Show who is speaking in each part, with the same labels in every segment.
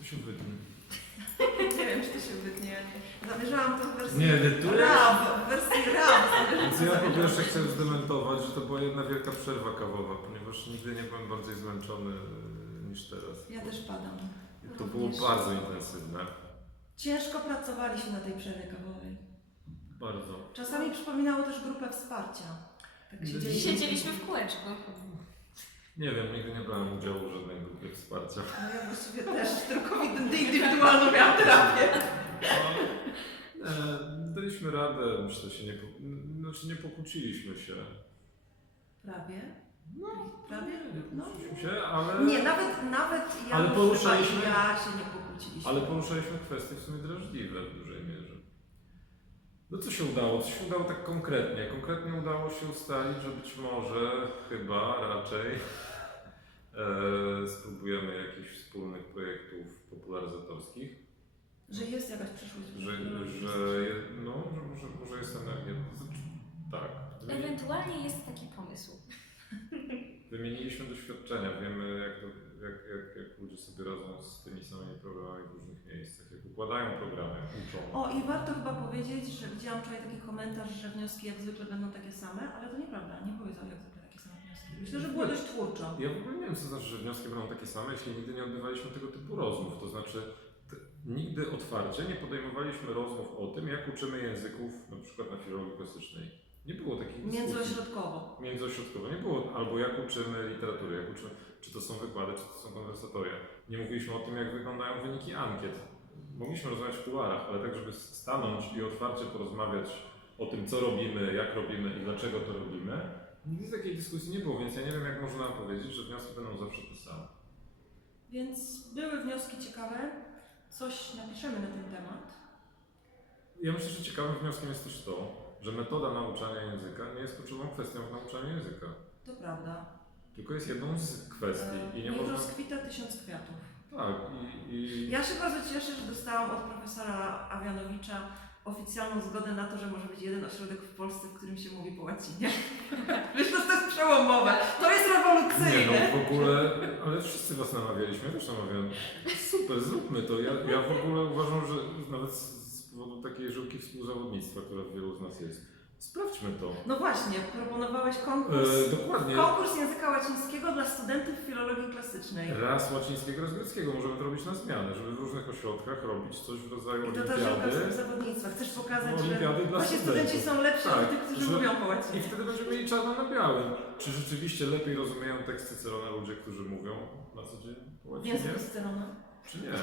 Speaker 1: się wytnie.
Speaker 2: Nie wiem, czy to się wytnie. Zamierzałam to w wersji
Speaker 1: Nie, edytuję.
Speaker 2: rap. W wersji rap.
Speaker 1: Więc ja po pierwsze chcę zdementować, że to była jedna wielka przerwa kawowa, ponieważ nigdy nie byłem bardziej zmęczony niż teraz.
Speaker 2: Ja też padam.
Speaker 1: To było bardzo intensywne.
Speaker 2: Ciężko pracowaliśmy na tej przerwie kawowej.
Speaker 1: Bardzo.
Speaker 2: Czasami przypominało też grupę wsparcia. Tak
Speaker 3: Siedzieliśmy w kółeczku.
Speaker 1: Nie wiem, nigdy nie brałem udziału w żadnej grupie wsparcia.
Speaker 2: No ja właściwie też, tylko indywidualną miałam terapię.
Speaker 1: Daliśmy radę, myślę, się nie pokłóciliśmy się.
Speaker 2: Prawie?
Speaker 1: No,
Speaker 2: Prawie? No.
Speaker 1: pokłóciliśmy się, ale...
Speaker 2: Nie, nawet ja,
Speaker 1: Ale poruszaliśmy-
Speaker 2: ja się nie pokłóciliśmy.
Speaker 1: Ale poruszaliśmy kwestie w sumie drażliwe w dużej mierze. No co się udało? Co się udało tak konkretnie? Konkretnie udało się ustalić, że być może, chyba raczej spróbujemy jakichś wspólnych projektów popularyzatorskich.
Speaker 2: Że jest jakaś przyszłość.
Speaker 1: Może jest energia. Tak.
Speaker 3: Ewentualnie jest taki pomysł.
Speaker 1: Wymieniliśmy doświadczenia, wiemy jak ludzie sobie radzą z tymi samymi programami w różnych miejscach, jak układają programy, uczą.
Speaker 2: O, i warto chyba powiedzieć, że widziałam wczoraj taki komentarz, że wnioski jak zwykle będą takie same, ale to nieprawda, nie były jak zwykle takie same wnioski. Myślę, że było dość twórczo.
Speaker 1: Ja w ogóle nie wiem, co znaczy, że wnioski będą takie same, jeśli nigdy nie odbywaliśmy tego typu rozmów. To znaczy, nigdy otwarcie nie podejmowaliśmy rozmów o tym, jak uczymy języków, na przykład na filologii klasycznej. Nie było takich dyskusji.
Speaker 2: Międzyośrodkowo.
Speaker 1: Międzyośrodkowo. Nie było, albo jak uczymy literatury, jak uczymy, czy to są wykłady, czy to są konwersatoria. Nie mówiliśmy o tym, jak wyglądają wyniki ankiet. Mogliśmy rozmawiać w kuluarach, ale tak, żeby stanąć i otwarcie porozmawiać o tym, co robimy, jak robimy i dlaczego to robimy, nigdy takiej dyskusji nie było, więc ja nie wiem, jak można powiedzieć, że wnioski będą zawsze te same.
Speaker 2: Więc były wnioski ciekawe, coś napiszemy na ten temat.
Speaker 1: Ja myślę, że ciekawym wnioskiem jest też to, że metoda nauczania języka nie jest kluczową kwestią w nauczaniu języka.
Speaker 2: To prawda.
Speaker 1: Tylko jest jedną z kwestii. I nie
Speaker 2: Niech
Speaker 1: można...
Speaker 2: rozkwita 1000 kwiatów.
Speaker 1: Tak.
Speaker 2: Ja się bardzo cieszę, że dostałam od profesora Awianowicza oficjalną zgodę na to, że może być jeden ośrodek w Polsce, w którym się mówi po łacinie. Wiesz, to jest przełomowe. To jest rewolucyjne.
Speaker 1: Nie no, w ogóle, ale wszyscy was namawialiśmy, ja też namawiam. Super, zróbmy to. Ja w ogóle uważam, że nawet z powodu takiej żyłki współzawodnictwa, która w wielu z nas jest, sprawdźmy to.
Speaker 2: No właśnie, proponowałeś konkurs.
Speaker 1: Dokładnie.
Speaker 2: Konkurs języka łacińskiego dla studentów filologii klasycznej.
Speaker 1: Raz łacińskiego, raz greckiego. Możemy to robić na zmianę, żeby w różnych ośrodkach robić coś w rodzaju
Speaker 2: I to ta żyłka
Speaker 1: olimpiady.
Speaker 2: współzawodnictwa. Chcesz pokazać,
Speaker 1: Olimpiady
Speaker 2: że
Speaker 1: dla
Speaker 2: właśnie
Speaker 1: studentów.
Speaker 2: studenci są lepsi
Speaker 1: Tak,
Speaker 2: od tych, którzy
Speaker 1: że-
Speaker 2: mówią po
Speaker 1: I
Speaker 2: łacinie.
Speaker 1: wtedy będziemy mieli czarno na białym. Czy rzeczywiście lepiej rozumieją tekst Cycerona ludzie, którzy mówią na co dzień po
Speaker 2: W
Speaker 1: łacinie?
Speaker 2: języku Cycerona.
Speaker 1: Czy nie?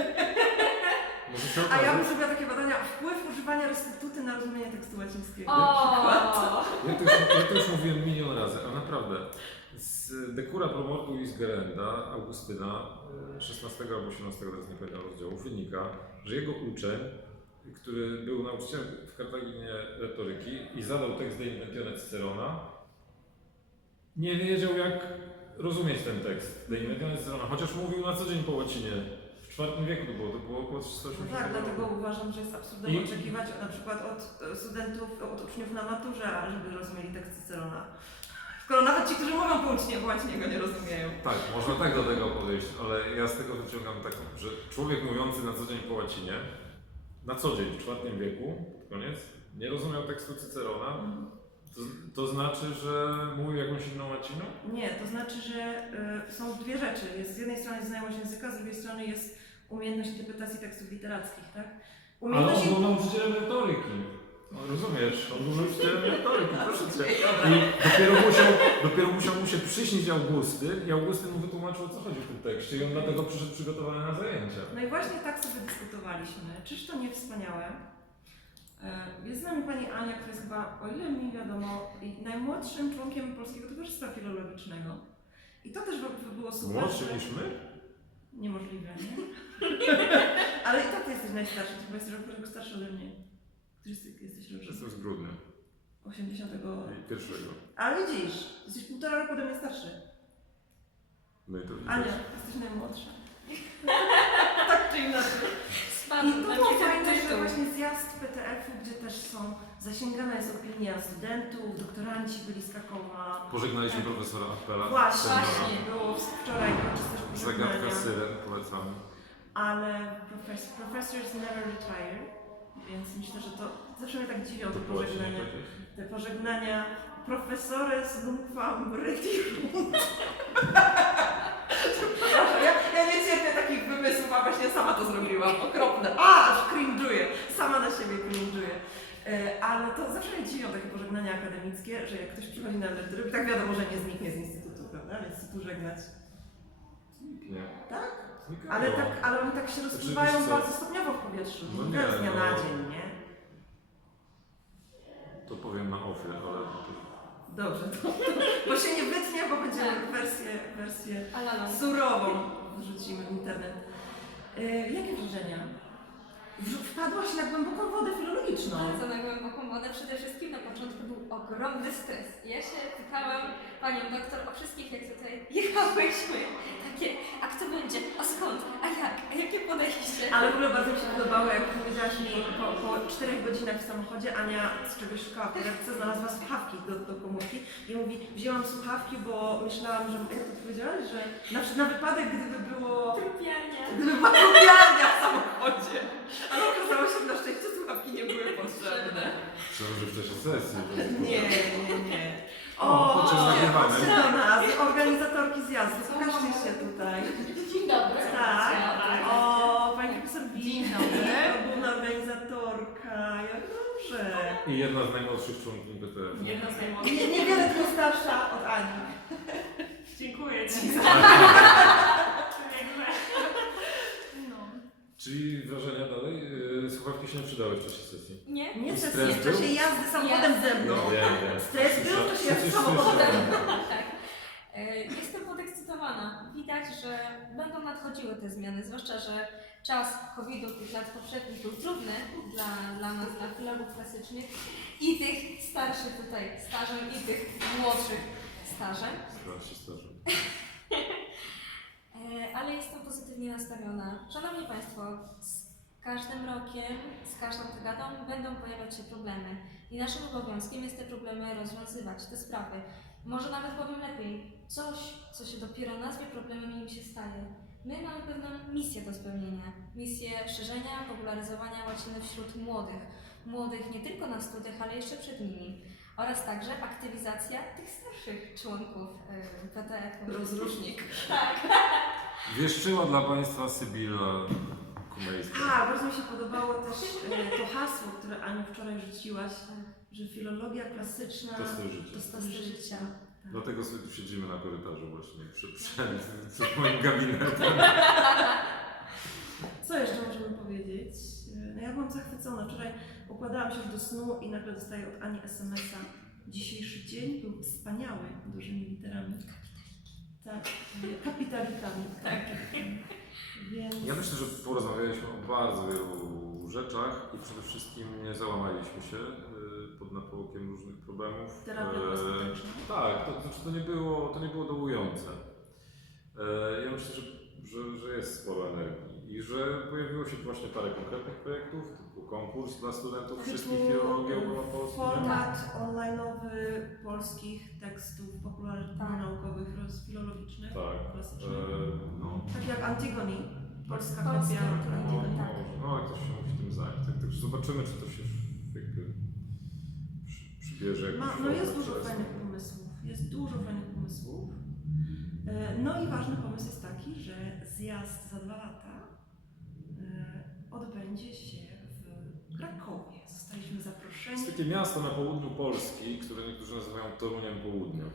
Speaker 1: Może się
Speaker 2: A ja bym
Speaker 1: okazać.
Speaker 2: zrobiła takie badania, wpływ używania restytuty na rozumienie tekstu łacińskiego.
Speaker 3: O!
Speaker 1: Ja to już mówiłem milion razy, a naprawdę. Z De Cura Pro Mortuis Gerenda, Augustyna, 16 albo 18, teraz nie pamiętam rozdziału, wynika, że jego uczeń, który był nauczycielem w Kartaginie retoryki i zadał tekst De Inventione Cicerona, nie wiedział, jak rozumieć ten tekst De Inventione Cicerona, chociaż mówił na co dzień po łacinie. W IV wieku to było około 380
Speaker 2: No tak,
Speaker 1: roku.
Speaker 2: dlatego uważam, że jest absurdem
Speaker 1: I-
Speaker 2: oczekiwać na przykład od studentów, od uczniów na maturze, żeby rozumieli tekst Cycerona. Skoro nawet ci, którzy mówią po łacinie go nie rozumieją.
Speaker 1: Tak, można tak do tego podejść, ale ja z tego wyciągam taką, że człowiek mówiący na co dzień po łacinie, na co dzień w IV wieku, pod koniec, nie rozumiał tekstu Cycerona, to znaczy, że mówił jakąś inną łaciną?
Speaker 2: Nie, to znaczy, że są dwie rzeczy. Jest, z jednej strony jest znajomość języka, z drugiej strony jest umiejętność interpretacji tekstów literackich, tak?
Speaker 1: Ale on był nauczycielem retoryki. No, rozumiesz, on był nauczycielem retoryki, proszę cię. I dopiero musiał mu się przyśnić Augustyn i Augustyn mu wytłumaczył, o co chodzi w tym tekście i on dlatego przyszedł przygotowany na zajęcia.
Speaker 2: No i właśnie tak sobie dyskutowaliśmy. Czyż to nie wspaniałe? Jest z nami pani Ania, która jest chyba, o ile mi wiadomo, najmłodszym członkiem Polskiego Towarzystwa Filologicznego. I to też by było super.
Speaker 1: Młodszy
Speaker 2: że-
Speaker 1: niż my?
Speaker 2: Niemożliwe, nie? Ale i tak ty jesteś najstarszy, ty jesteś rok starszy ode mnie. Który jesteś rocznik?
Speaker 1: Jestem z grudnia.
Speaker 2: 80.
Speaker 1: I pierwszego.
Speaker 2: Ale widzisz, jesteś 1,5 roku ode mnie starszy.
Speaker 1: No i to widać.
Speaker 2: Ania, jesteś najmłodsza. Tak czy inaczej.
Speaker 3: Spadł
Speaker 2: I to
Speaker 3: na
Speaker 2: było
Speaker 3: kilka
Speaker 2: fajne, że
Speaker 3: tytułów.
Speaker 2: właśnie zjazd PTF-u, gdzie też są zasięgana jest opinia studentów, doktoranci byli z Krakowa.
Speaker 1: Pożegnaliśmy profesora Appela.
Speaker 2: Właśnie,
Speaker 3: Właśnie.
Speaker 2: było wczoraj uroczystość
Speaker 1: Zagadka
Speaker 2: pożegnania.
Speaker 1: syren, polecamy.
Speaker 2: ale professors never retire, więc myślę, że to zawsze mnie tak dziwią te
Speaker 1: To było ci nie
Speaker 2: pożegnania.
Speaker 1: powiedzieć?
Speaker 2: Te pożegnania profesores nunquam retirunt. Przepraszam, ja nie cierpię takich wymysłów, a właśnie sama to zrobiłam. Okropne. Aż cringe'uję. Sama na siebie cringe'uję. Ale to zawsze mnie dziwią takie pożegnania akademickie, że jak ktoś przychodzi na emeryturę, i tak wiadomo, że nie zniknie z instytutu, prawda? Więc co tu żegnać.
Speaker 1: Nie.
Speaker 2: Tak?
Speaker 1: Znikają.
Speaker 2: Ale oni tak się rozpływają
Speaker 1: wiesz co?
Speaker 2: bardzo stopniowo w powietrzu.
Speaker 1: No
Speaker 2: Nie
Speaker 1: nie,
Speaker 2: z dnia
Speaker 1: no.
Speaker 2: na dzień, nie?
Speaker 1: To powiem na offie, ale...
Speaker 2: Dobrze, bo się nie wytnie, bo będziemy wersję
Speaker 3: Alala.
Speaker 2: surową wrzucimy w internet. Jakie wrażenia? Wpadłaś na głęboką wodę filologiczną.
Speaker 3: Bardzo na głęboką wodę. Przede wszystkim na początku był ogromny stres. Ja się pytałam panią doktor o wszystkich, jak tutaj jechałyśmy. Takie, a kto będzie, a skąd, a jak, a jakie podejście.
Speaker 2: Ale w ogóle bardzo mi się podobało, jak powiedziałaś mi po 4 godzinach w samochodzie, Ania z czegoś szukała w torebce, znalazła słuchawki do komórki i mówi, wzięłam słuchawki, bo myślałam, że, jak to powiedziałaś, że na wypadek, gdyby
Speaker 3: Trupiania.
Speaker 2: była trupiarnia w samochodzie. Ale okazało się, że na szczęście słuchawki nie były potrzebne.
Speaker 1: Myślałem, że w czasie sesji.
Speaker 2: Nie.
Speaker 1: O, chodźcie, nagrywamy.
Speaker 2: chodźcie do nas, organizatorki zjazdu, pokażcie się tutaj.
Speaker 3: Dzień dobry.
Speaker 2: Tak.
Speaker 3: Dzień
Speaker 2: O, pani profesor
Speaker 3: Dzień
Speaker 2: Wina,
Speaker 3: dobry.
Speaker 2: główna organizatorka, jak dobrze.
Speaker 1: I jedna z najmłodszych członków BTF.
Speaker 2: Jedna z najmłodszych. Niewiele tylko starsza od Ani.
Speaker 4: Dziękuję Ci. No.
Speaker 1: Czyli wrażenia dalej? Słuchawki się nie przydały w czasie sesji.
Speaker 3: Nie?
Speaker 2: Nie
Speaker 1: Stres
Speaker 2: sesję, w czasie
Speaker 1: był?
Speaker 2: jazdy samochodem ze mną.
Speaker 1: Nie.
Speaker 2: Stres był, to się
Speaker 1: Przecież
Speaker 2: samochodem.
Speaker 1: słyszałem.
Speaker 3: Tak. Jestem podekscytowana. Widać, że będą nadchodziły te zmiany, zwłaszcza, że czas COVID-u tych lat poprzednich był trudny dla nas, dla filologów klasycznych i tych starszych tutaj stażem i tych młodszych stażem.
Speaker 1: Starszy, starszy.
Speaker 3: Ale jestem pozytywnie nastawiona. Szanowni Państwo, z każdym rokiem, z każdą degadą będą pojawiać się problemy i naszym obowiązkiem jest te problemy rozwiązywać, te sprawy. Może nawet powiem lepiej, coś, co się dopiero nazwie problemem i im się staje. My mamy pewną misję do spełnienia. Misję szerzenia, popularyzowania łaciny wśród młodych. Młodych nie tylko na studiach, ale jeszcze przed nimi. Oraz także aktywizacja tych starszych członków PTF-u.
Speaker 2: Rozrusznik.
Speaker 3: Tak.
Speaker 1: Wieszczyła dla Państwa Sybilla Kumejska.
Speaker 2: A, bardzo mi się podobało też to hasło, które Aniu wczoraj rzuciłaś, że filologia klasyczna
Speaker 1: To styl życia.
Speaker 2: to styl życia.
Speaker 1: Dlatego sobie tu siedzimy na korytarzu właśnie przed moim gabinetem.
Speaker 2: Co jeszcze możemy powiedzieć? No ja byłam zachwycona. Wczoraj układałam się już do snu i nagle dostaję od Ani SMS-a. Dzisiejszy dzień był wspaniały, dużymi literami. Tak, kapitalikami.
Speaker 3: Tak.
Speaker 2: Więc...
Speaker 1: Ja myślę, że porozmawialiśmy o bardzo wielu rzeczach i przede wszystkim nie załamaliśmy się pod napołkiem różnych problemów.
Speaker 2: Terapia prostoteczna.
Speaker 1: Tak, to znaczy to nie było dołujące. Ja myślę, że jest sporo energii i że pojawiło się właśnie parę konkretnych projektów, typu konkurs dla studentów wszystkich filologii ogólnopolskich.
Speaker 2: Format online'owy polskich tekstów popularno-naukowych, filologicznych,
Speaker 1: Tak.
Speaker 2: klasycznych.
Speaker 1: No,
Speaker 2: Tak jak Antigone, polska
Speaker 3: Polska
Speaker 2: kopia
Speaker 3: Antigone.
Speaker 2: Antigone.
Speaker 3: Tak.
Speaker 1: no, ale ktoś się musi tym zająć. Także zobaczymy, czy to się jakby przybierze jakoś.
Speaker 2: No jest dużo fajnych pomysłów. Jest dużo fajnych pomysłów. No i ważny pomysł jest taki, że zjazd za 2 lata odbędzie się w Krakowie. Zostaliśmy zaproszeni.
Speaker 1: Jest takie miasto na południu Polski, które niektórzy nazywają Toruniem Południa.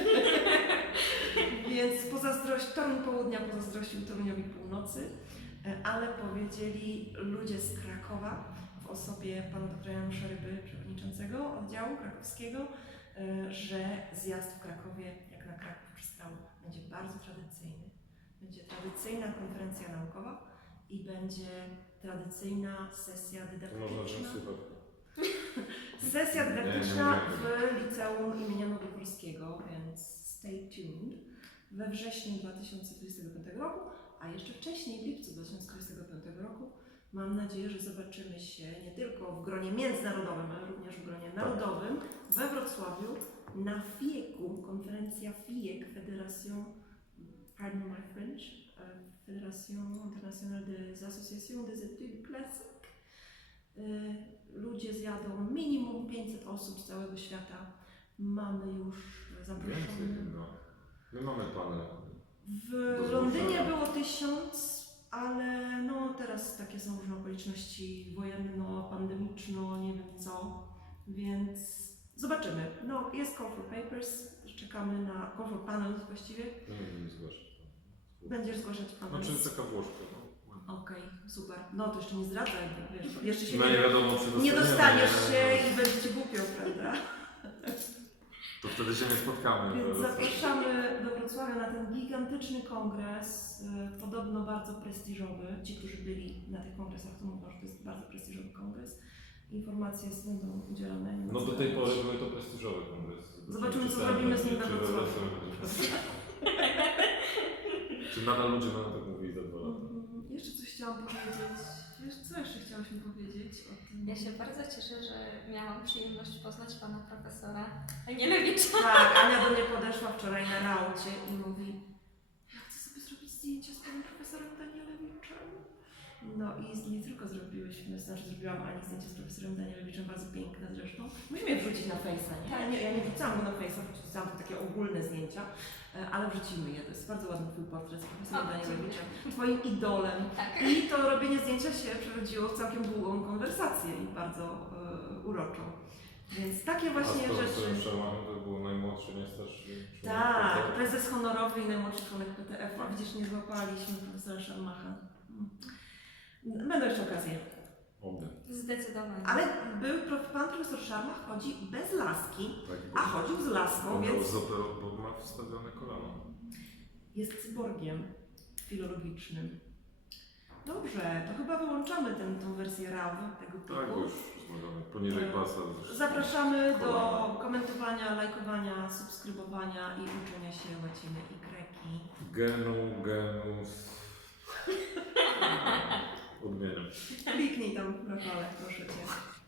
Speaker 2: Więc Toruń Południa pozazdrościł Toruniowi Północy, ale powiedzieli ludzie z Krakowa w osobie pana doktora Janusza Ryby, przewodniczącego oddziału krakowskiego, że zjazd w Krakowie, jak na Kraków przystało, będzie bardzo tradycyjny. Będzie tradycyjna konferencja naukowa i będzie tradycyjna sesja
Speaker 1: To można
Speaker 2: dydaktyczna.
Speaker 1: wziąć słuchawkę.
Speaker 2: Sesja dydaktyczna
Speaker 1: Nie
Speaker 2: w liceum imienia Nowopolskiego, więc stay tuned. We wrześniu 2025 roku, a jeszcze wcześniej, w lipcu 2025 roku, mam nadzieję, że zobaczymy się nie tylko w gronie międzynarodowym, ale również w gronie narodowym we Wrocławiu na FIEK-u, konferencja FIEK, Federation, pardon my French, Fédération Internationale des Associations des Études Classiques. Ludzie zjadą minimum 500 osób z całego świata. Mamy już
Speaker 1: Więcej
Speaker 2: zaproszone.
Speaker 1: chyba. My mamy panel.
Speaker 2: W
Speaker 1: Do
Speaker 2: Londynie
Speaker 1: zgłoszenia.
Speaker 2: było 1000, ale no teraz takie są różne okoliczności wojenno-pandemiczno, nie wiem co, więc zobaczymy. No jest Call for Papers, czekamy na Call for Panels właściwie.
Speaker 1: No nie będziemy zgłaszać.
Speaker 2: Będziesz zgłaszać panel.
Speaker 1: Znaczy taka włożka. No.
Speaker 2: Okej, super. No to jeszcze nie zdradzaj, bo wiesz, jeszcze się
Speaker 1: No nie wiadomo, czy
Speaker 2: nie dostaniesz
Speaker 1: dostaniemy,
Speaker 2: się i będzie ci głupio, prawda?
Speaker 1: To wtedy się nie spotkamy.
Speaker 2: Więc
Speaker 1: po prostu.
Speaker 2: zapraszamy do Wrocławia na ten gigantyczny kongres, podobno bardzo prestiżowy. Ci, którzy byli na tych kongresach, to mówią, że to jest bardzo prestiżowy kongres. Informacje będą udzielane.
Speaker 1: No do tej pory były to prestiżowe kongresy.
Speaker 2: Zobaczymy, co
Speaker 1: Czytałem,
Speaker 2: zrobimy z nim
Speaker 1: czy
Speaker 2: we Wrocławiu.
Speaker 1: Czy nadal ludzie będą tak mówili za 2 lata?
Speaker 2: Jeszcze coś chciałam powiedzieć. Wiesz, co jeszcze chciałyśmy powiedzieć o tym?
Speaker 3: Ja się bardzo cieszę, że miałam przyjemność poznać pana profesora Danielewicza.
Speaker 2: Tak, Ania do mnie podeszła wczoraj na raucie i mówi: ja chcę sobie zrobić zdjęcie z panem profesorem Danielowiczem. No i nie tylko zrobiłyśmy, znaczy zrobiłam Ani zdjęcie z profesorem Danielowiczem, bardzo piękne zresztą. Musimy je wrzucić na Face'a, nie? Ja nie wrzucałam go na Face'a, wrzucałam takie ogólne zdjęcia, ale wrzucimy je. To jest bardzo ładny twój portret z profesorem Danielowiczem, twoim idolem.
Speaker 3: Tak.
Speaker 2: I to robienie zdjęcia się przerodziło w całkiem długą konwersację i bardzo uroczą. Więc takie właśnie
Speaker 1: A z
Speaker 2: rzeczy.
Speaker 1: profesorem Shermanem to był najmłodszy, najstarszy członek
Speaker 2: Tak,
Speaker 1: PTF.
Speaker 2: prezes honorowy i najmłodszy członek PTF-u. A widzisz, nie złapaliśmy profesora Szarmacha. Będą jeszcze okazje.
Speaker 1: Oby.
Speaker 3: Zdecydowanie.
Speaker 2: Ale pan profesor Szarmach chodzi bez laski,
Speaker 1: Tak,
Speaker 2: a chodził z laską,
Speaker 1: bo
Speaker 2: więc
Speaker 1: bo ma wstawione kolano.
Speaker 2: jest cyborgiem filologicznym. Dobrze, to chyba wyłączamy tą wersję RAW tego pliku.
Speaker 1: Tak, bo już rozmawiamy. Poniżej pasa.
Speaker 2: Zapraszamy do
Speaker 1: Kolana.
Speaker 2: komentowania, lajkowania, subskrybowania i uczenia się łaciny i greki.
Speaker 1: Genus. Odmieniam.
Speaker 2: Kliknij tam, Rafale, proszę Cię.